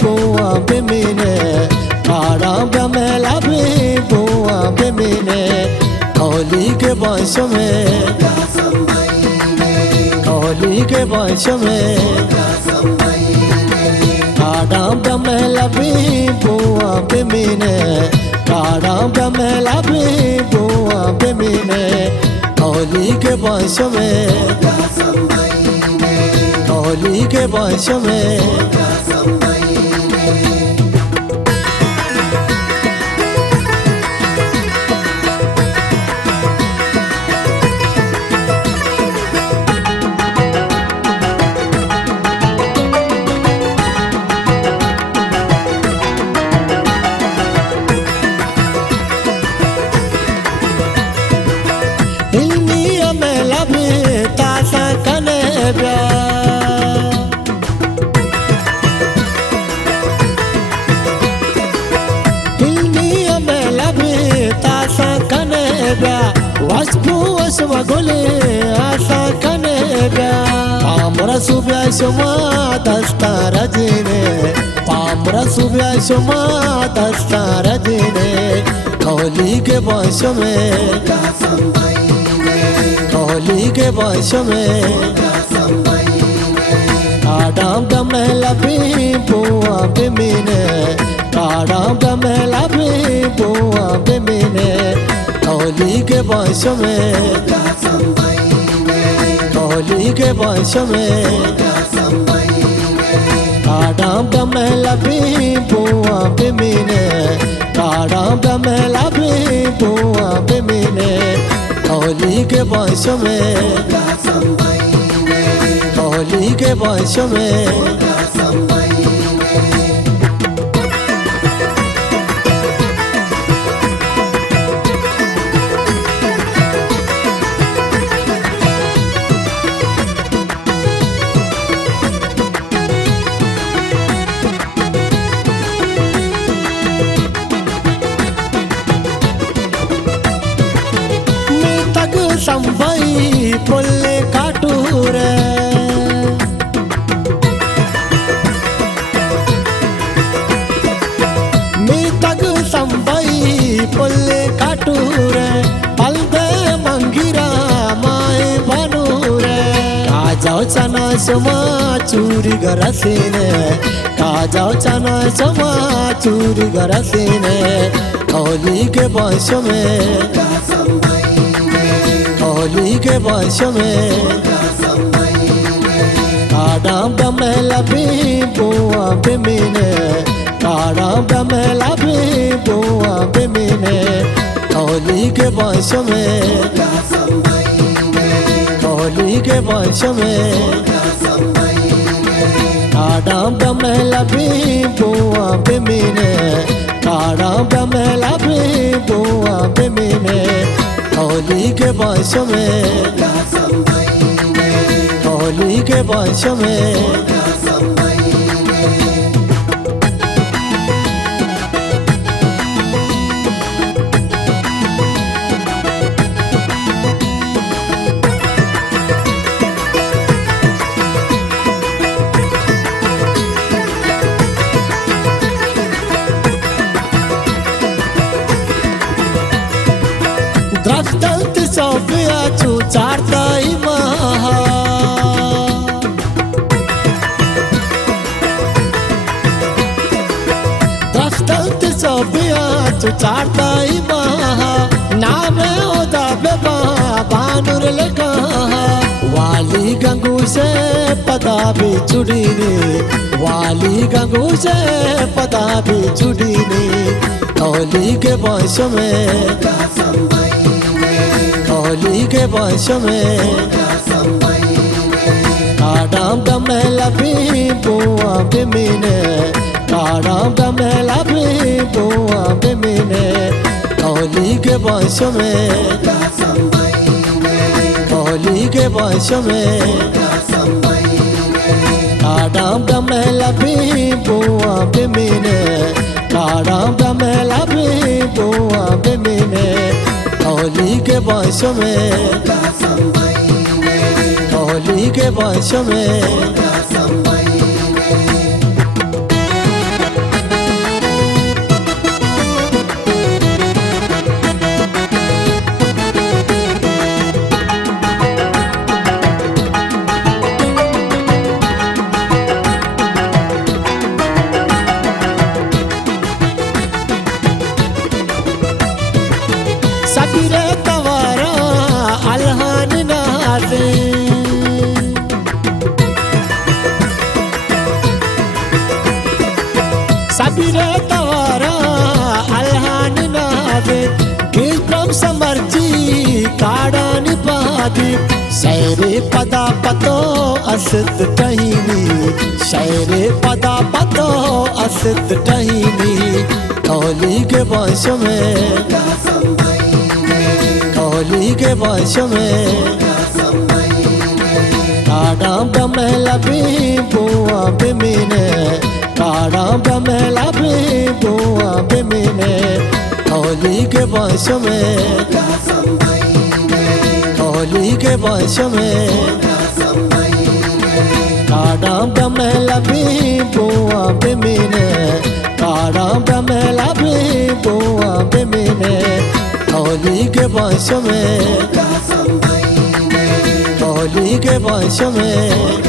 boa bemine Kara gamela be boa bemine Holy ke bansh mein Holy ke bansh mein Kara gamela be boa bemine Kara gamela be boa bemine Holy ke bansh mein Holi के वंश में इल्मिया में लबे तासा कने Waspu waswagole asa kanega Pamra subya shoma dastara jine Pamra subya shoma dastara jine Holy ke vansh mein Holy ke vansh mein Kadam damela be boa bemine Kadam damela be boa bemine Holi के वंश में होली के वंश में काडाम दमेला भी बुआ बेमिने काडाम दमेला भी बुआ बेमिने होली के वंश में होली के वंश में संभई पुल्ले काटूरे मी तग संभई पुल्ले काटूरे पलदे मंगिरा माए बनूरे काजाओ चना सुमा चूरी गरसीने काजाओ चना सुमा चूरी गरसीने होली के वंश में होली के वंश में काडाम दमेला भी बुआ बेमिने काडाम दमेला भी बुआ बेमिने होली के वंश में होली के वंश में काडाम दमेला भी बुआ बेमिने काडाम दमेला भी बुआ बेमिने होली के वंश में होली के वंश में द्रष्टंत सोफिया चू चारता ही महा द्रष्टंत सोफिया चू चारता ही महा नामे ओदा बेबा बानुर लगा वाली गंगू से पता भी जुड़ी ने वाली गंगू से पता भी जुड़ी ने होली के वंश में होली के वंश में काडाम दमेला भी बुआ बेमिने काडाम दमेला भी बुआ बेमिने होली के वंश में होली के वंश में काडाम दमेला भी बुआ बेमिने काडाम दमेला भी बुआ बेमिने होली के वंश में होली के वंश में समर्जी काडानी पादी शैरे पदा पतो असत टहीनी शैरे पदा पतो असत टहीनी कौली के वंश में कौली के वंश में काड़ा बमेला भी बुआ बिमिने काड़ा बमेला भी बुआ बिमिने कौली के वंश में कौली के वंश में काड़ा बमेला भी बुआ बिमिने काड़ा बमेला भी बुआ बिमिने कौली के वंश में कौली के वंश में